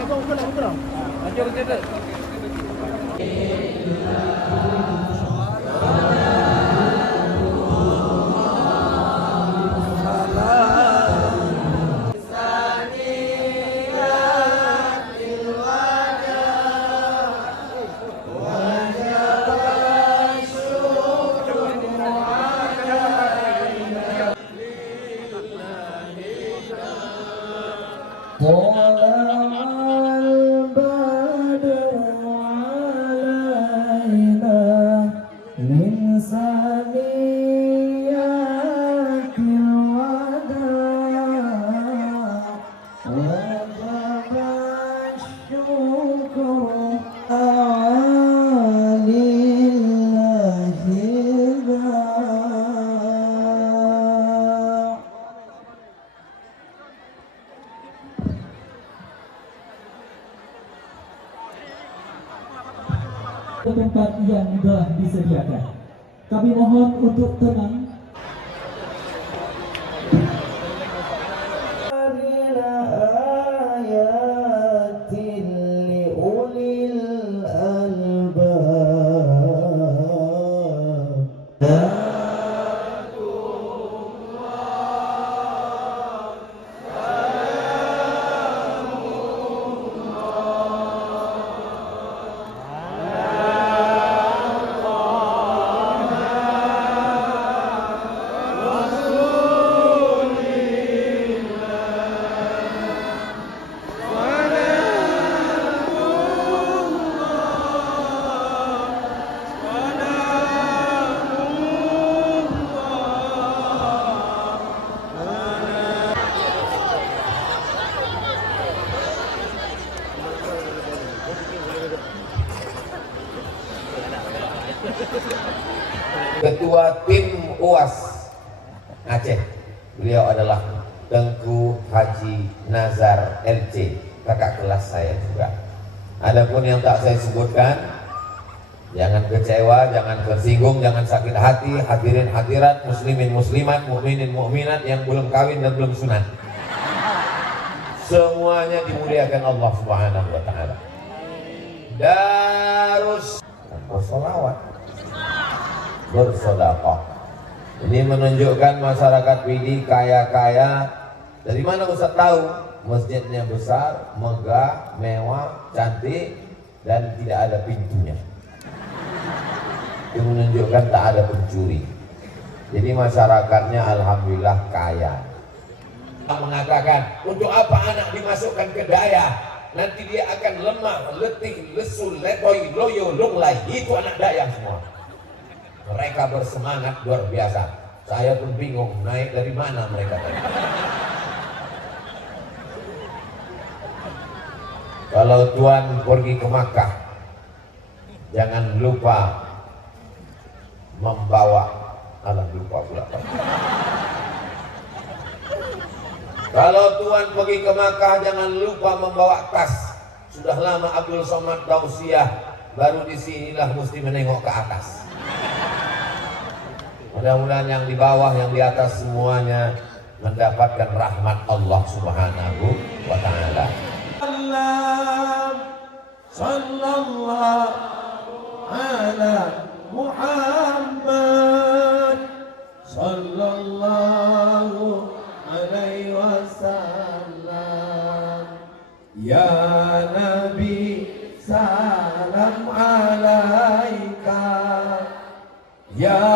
Lanjut kita. Ke tempat yang telah disediakan. Kami mohon untuk tenang. Ketua Tim UAS Aceh, beliau adalah Tengku Haji Nazar LC, kakak kelas saya juga. Adapun yang tak saya sebutkan, jangan kecewa, jangan tersinggung, jangan sakit hati, hadirin hadirat, muslimin muslimat, mukminin mukminat yang belum kawin dan belum sunat. Semuanya dimuliakan Allah Subhanahu wa taala. Darus bersolawat, bersedekah. Ini menunjukkan masyarakat Pidi kaya-kaya. Dari mana Ustaz tahu? Masjidnya besar, megah, mewah, cantik, dan tidak ada pintunya. Itu menunjukkan tak ada pencuri. Jadi masyarakatnya alhamdulillah kaya. Mengatakan, untuk apa anak dimasukkan ke daya? Nanti dia akan lemah, letih, lesu, letoy, loyo, lunglai. Itu anak daya semua. Mereka bersemangat luar biasa. Saya pun bingung naik dari mana mereka tadi. Kalau Tuan pergi ke Makkah, jangan lupa membawa, lupa pula. Kalau Tuan pergi ke Makkah, jangan lupa membawa tas. Sudah lama Abdul Somad tausiah, baru disinilah mesti menengok ke atas. Mudah-mudahan yang di bawah, yang di atas semuanya mendapatkan rahmat Allah Subhanahu wa taala. Sallallahu ala Muhammad sallallahu alaihi wasallam. Ya Nabi salam alaika, ya